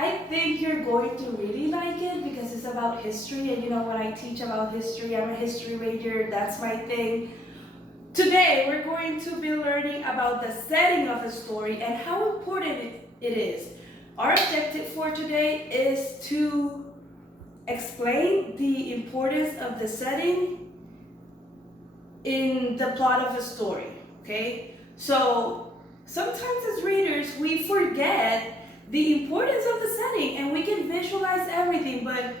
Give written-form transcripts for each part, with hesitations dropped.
I think you're going to really like it because it's about history, and when I teach about history, I'm a history major, that's my thing. Today, we're going to be learning about the setting of a story and how important it is. Our objective for today is to explain the importance of the setting in the plot of a story, okay? So sometimes as readers, we forget the importance of the setting and we can visualize everything, but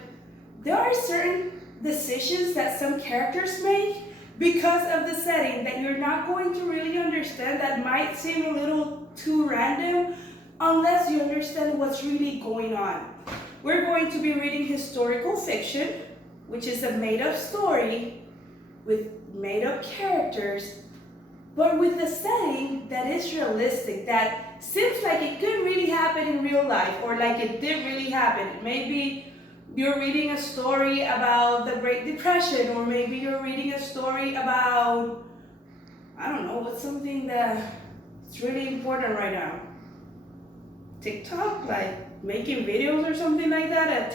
there are certain decisions that some characters make because of the setting that you're not going to really understand, that might seem a little too random unless you understand what's really going on. We're going to be reading historical fiction, which is a made-up story with made-up characters, but with a setting that is realistic, that seems like it could really happen in real life, or like it did really happen. Maybe you're reading a story about the Great Depression, or maybe you're reading a story about, I don't know, what's something that's really important right now? TikTok, like making videos or something like that,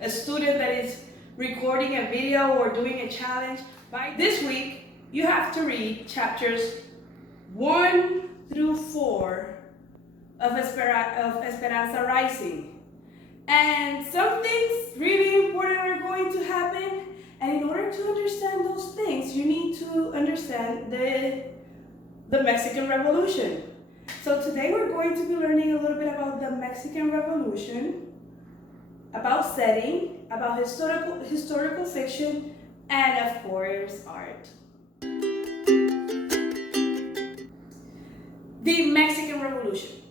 a student that is recording a video or doing a challenge. By this week, you have to read chapters 1 through 4 of Esperanza Rising. And some things really important are going to happen, and in order to understand those things, you need to understand the Mexican Revolution. So today we're going to be learning a little bit about the Mexican Revolution, about setting, about historical fiction, and of course, art. The Mexican Revolution.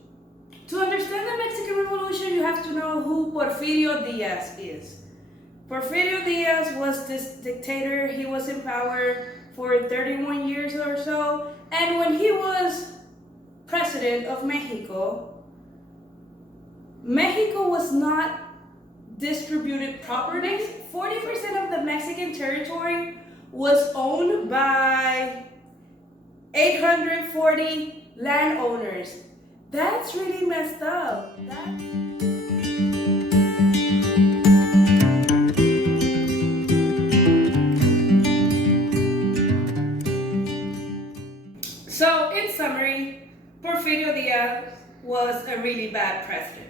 To understand the Mexican Revolution, you have to know who Porfirio Diaz is. Porfirio Diaz was this dictator. He was in power for 31 years or so, and when he was president of Mexico, Mexico was not distributed properly. 40% of the Mexican territory was owned by 840 landowners. That's really messed up. So, in summary, Porfirio Diaz was a really bad president.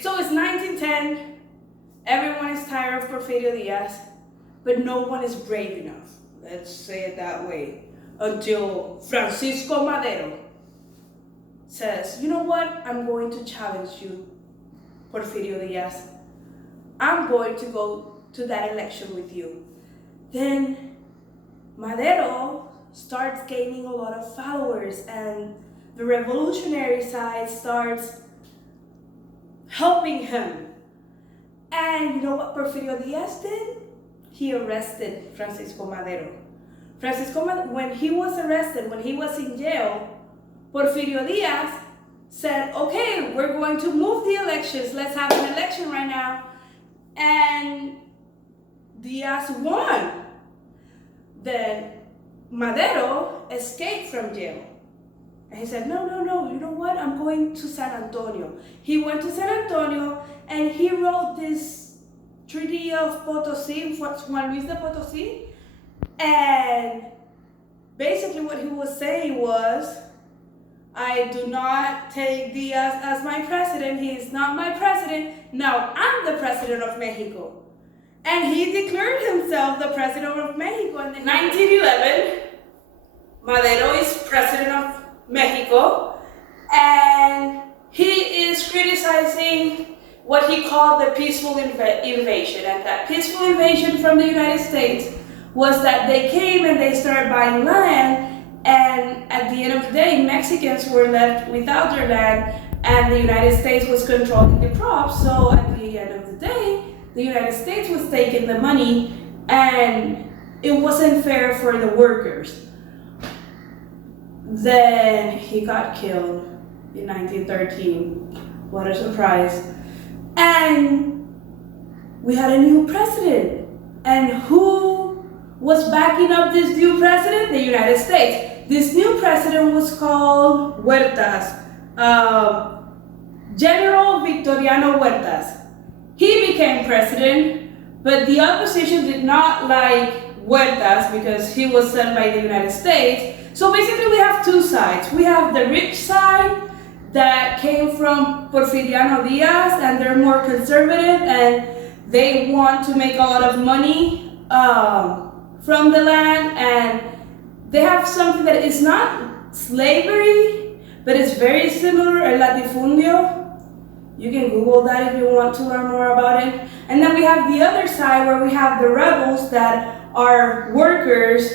So it's 1910, everyone is tired of Porfirio Diaz, but no one is brave enough, let's say it that way, until Francisco Madero says, you know what, I'm going to challenge you, Porfirio Diaz. I'm going to go to that election with you. Then Madero starts gaining a lot of followers, and the revolutionary side starts helping him. And you know what Porfirio Diaz did? He arrested Francisco Madero. When he was arrested, when he was in jail, Porfirio Diaz said, okay, we're going to move the elections. Let's have an election right now. And Diaz won. Then Madero escaped from jail. And he said, no, you know what? I'm going to San Antonio. He went to San Antonio and he wrote this Treaty of Potosí, Juan Luis de Potosí. And basically what he was saying was, I do not take Diaz as my president. He is not my president. Now I'm the president of Mexico. And he declared himself the president of Mexico. In 1911, Madero is president of Mexico, and he is criticizing what he called the peaceful invasion. And that peaceful invasion from the United States was that they came and they started buying land, and at the end of the day, Mexicans were left without their land, and the United States was controlling the crops. So at the end of the day, the United States was taking the money, and it wasn't fair for the workers. Then he got killed in 1913. What a surprise. And we had a new president. And who was backing up this new president? The United States. This new president was called Huertas. General Victoriano Huertas. He became president, but the opposition did not like Huertas because he was sent by the United States. So basically, we have two sides. We have the rich side that came from Porfiriano Diaz, and they're more conservative and they want to make a lot of money from the land, and they have something that is not slavery, but it's very similar, el latifundio. You can Google that if you want to learn more about it. And then we have the other side where we have the rebels that are workers,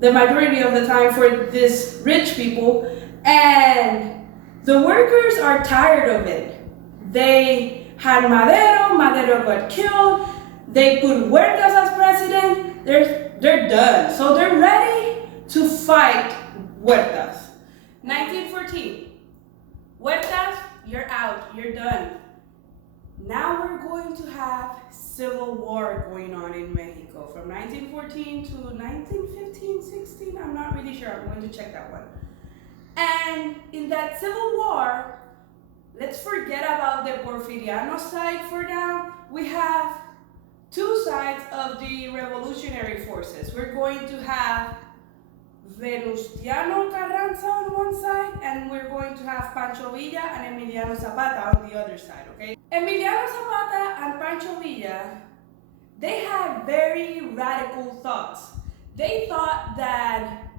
the majority of the time for these rich people, and the workers are tired of it. They had Madero got killed, they put Huertas as president, they're done. So they're ready to fight Huertas. 1914, Huertas, you're out, you're done. Now we're going to have civil war going on in Mexico from 1914 to 1915, 16, I'm not really sure, I'm going to check that one. And in that civil war, let's forget about the Porfiriano side for now. We have two sides of the revolutionary forces. We're going to have Venustiano Carranza on one side, and we're going to have Pancho Villa and Emiliano Zapata on the other side, okay? Emiliano Zapata and Pancho Villa, they had very radical thoughts. They thought that,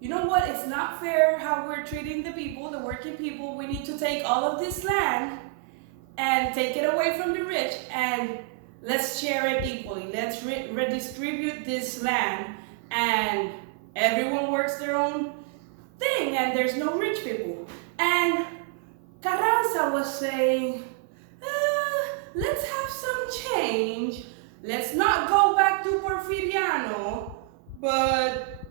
you know what, it's not fair how we're treating the people, the working people. We need to take all of this land and take it away from the rich, and let's share it equally. Let's redistribute this land, and everyone works their own thing, and there's no rich people. And Carranza was saying, let's have some change. Let's not go back to Porfiriano, but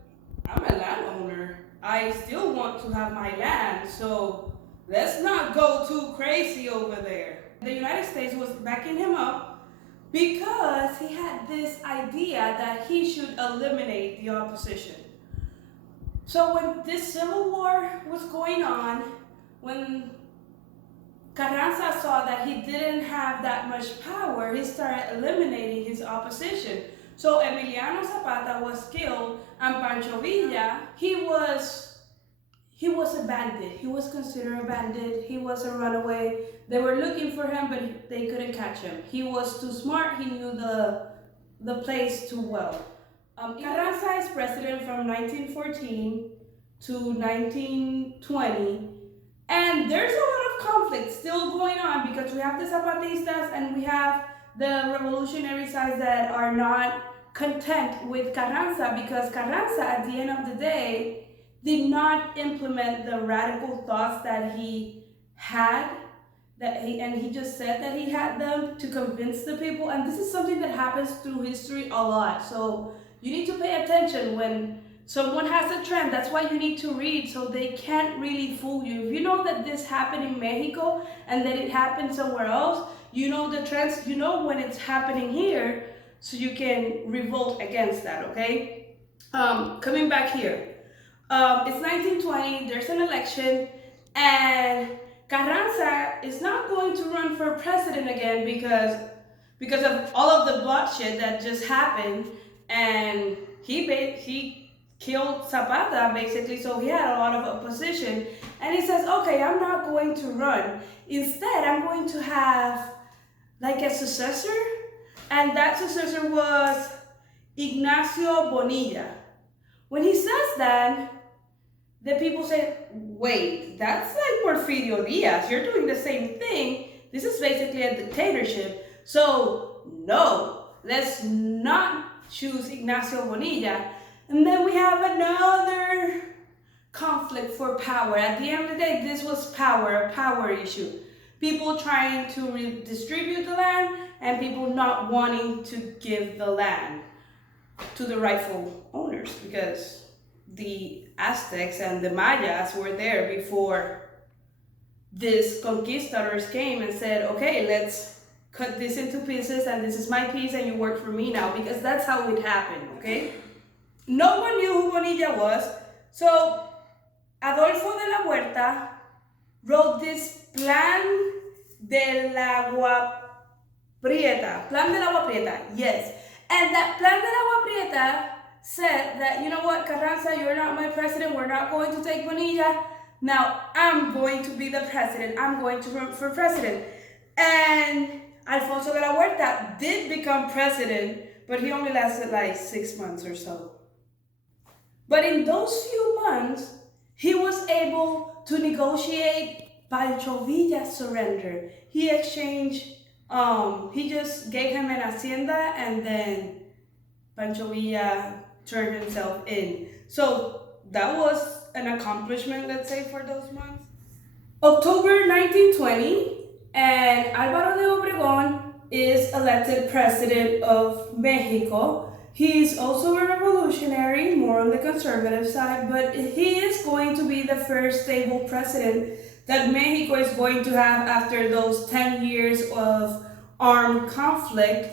I'm a landowner. I still want to have my land, so let's not go too crazy over there. The United States was backing him up because he had this idea that he should eliminate the opposition. So when this civil war was going on, when Carranza saw that he didn't have that much power, he started eliminating his opposition. So Emiliano Zapata was killed, and Pancho Villa, he was a bandit. He was considered a bandit. He was a runaway. They were looking for him, but they couldn't catch him. He was too smart. He knew the place too well. Carranza is president from 1914 to 1920, and there's a lot of conflict still going on because we have the Zapatistas and we have the revolutionary sides that are not content with Carranza, because Carranza, at the end of the day, did not implement the radical thoughts that he had, and he just said that he had them to convince the people. And this is something that happens through history a lot. So you need to pay attention when someone has a trend. That's why you need to read, so they can't really fool you. If you know that this happened in Mexico and that it happened somewhere else, you know the trends, you know when it's happening here, so you can revolt against that, okay? Coming back here. It's 1920, there's an election, and Carranza is not going to run for president again because of all of the bloodshed that just happened, and he killed Zapata basically, so he had a lot of opposition, and he says, okay, I'm not going to run. Instead, I'm going to have like a successor, and that successor was Ignacio Bonilla. When he says that, the people say, wait, that's like Porfirio Diaz. You're doing the same thing. This is basically a dictatorship. So no, let's not choose Ignacio Bonilla. And then we have another conflict for power. At the end of the day, this was power, a power issue. People trying to redistribute the land and people not wanting to give the land to the rightful owners, because the Aztecs and the Mayas were there before these conquistadors came and said, okay, let's cut this into pieces, and this is my piece and you work for me now, because that's how it happened, okay? No one knew who Bonilla was, so Adolfo de la Huerta wrote this Plan del Agua Prieta. Plan del Agua Prieta, yes. And that Plan del Agua Prieta said that, you know what, Carranza, you're not my president. We're not going to take Bonilla. Now I'm going to be the president. I'm going to run for president. And Alfonso de la Huerta did become president, but he only lasted like 6 months or so. But in those few months, he was able to negotiate Pancho Villa's surrender. He exchanged, he just gave him an hacienda, and then Pancho Villa turned himself in. So that was an accomplishment, let's say, for those months. October 1920, and Álvaro de Obregón is elected president of Mexico. He's also a revolutionary, more on the conservative side, but he is going to be the first stable president that Mexico is going to have after those 10 years of armed conflict.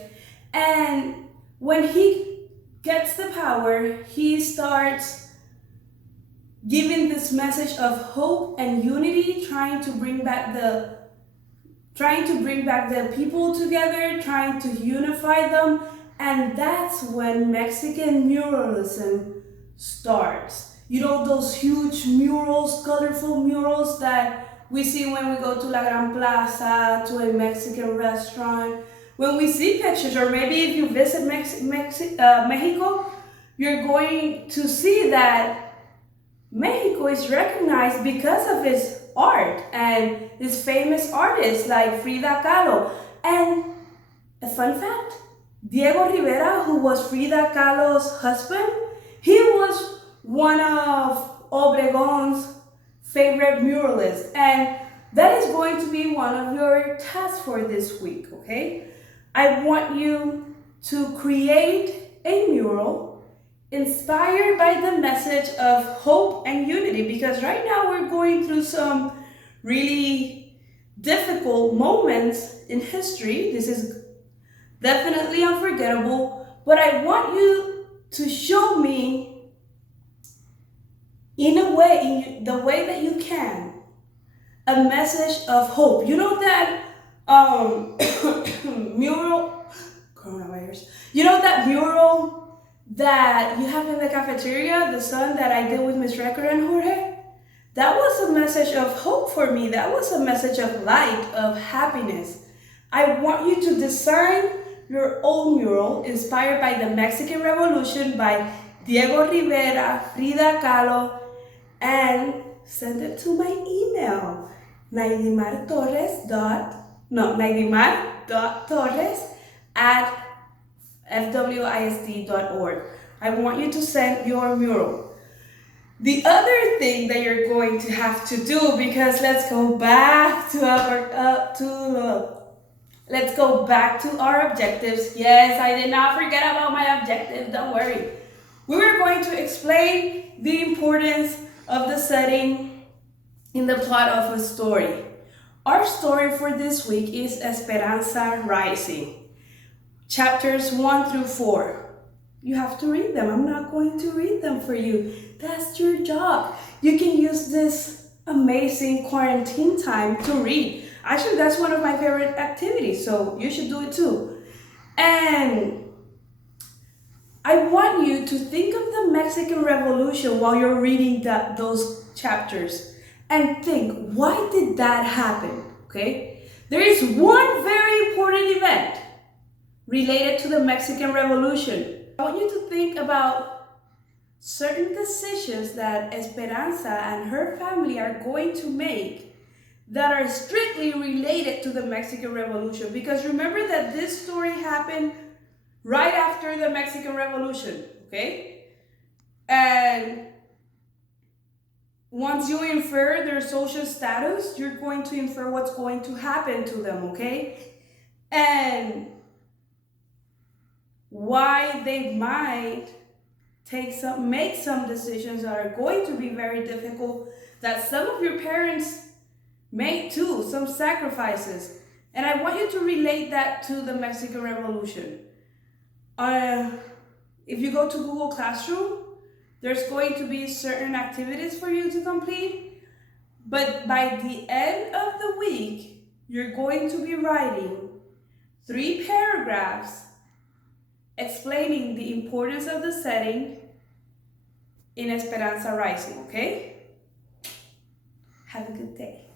And when he gets the power, he starts giving this message of hope and unity, trying to bring back the people together, trying to unify them. And that's when Mexican muralism starts. You know, those huge murals, colorful murals that we see when we go to La Gran Plaza, to a Mexican restaurant. When we see pictures, or maybe if you visit Mexico, you're going to see that Mexico is recognized because of its art and its famous artists like Frida Kahlo. And a fun fact, Diego Rivera, who was Frida Kahlo's husband, he was one of Obregón's favorite muralists. And that is going to be one of your tasks for this week, okay? I want you to create a mural inspired by the message of hope and unity, because right now we're going through some really difficult moments in history. This is definitely unforgettable, but I want you to show me in a way, in the way that you can, a message of hope. You know that mural, coronavirus, you know that mural that you have in the cafeteria, the sun that I did with Miss Record and Jorge? That was a message of hope for me. That was a message of light, of happiness. I want you to design your own mural inspired by the Mexican Revolution by Diego Rivera, Frida Kahlo, and send it to my email, naidimar.torres@fwisd.org. I want you to send your mural. The other thing that you're going to have to do, because let's go back to our objectives. Yes, I did not forget about my objectives, don't worry. We were going to explain the importance of the setting in the plot of a story. Our story for this week is Esperanza Rising, chapters 1 through 4. You have to read them. I'm not going to read them for you. That's your job. You can use this amazing quarantine time to read. Actually, that's one of my favorite activities, so you should do it too. And I want you to think of the Mexican Revolution while you're reading those chapters and think, why did that happen? Okay? There is one very important event related to the Mexican Revolution. I want you to think about certain decisions that Esperanza and her family are going to make that are strictly related to the Mexican Revolution. Because remember that this story happened right after the Mexican Revolution, okay? And once you infer their social status, you're going to infer what's going to happen to them, okay? And why they might make some decisions that are going to be very difficult, that some of your parents made too, some sacrifices. And I want you to relate that to the Mexican Revolution. If you go to Google Classroom, there's going to be certain activities for you to complete. But by the end of the week, you're going to be writing 3 paragraphs explaining the importance of the setting in Esperanza Rising, okay? Have a good day.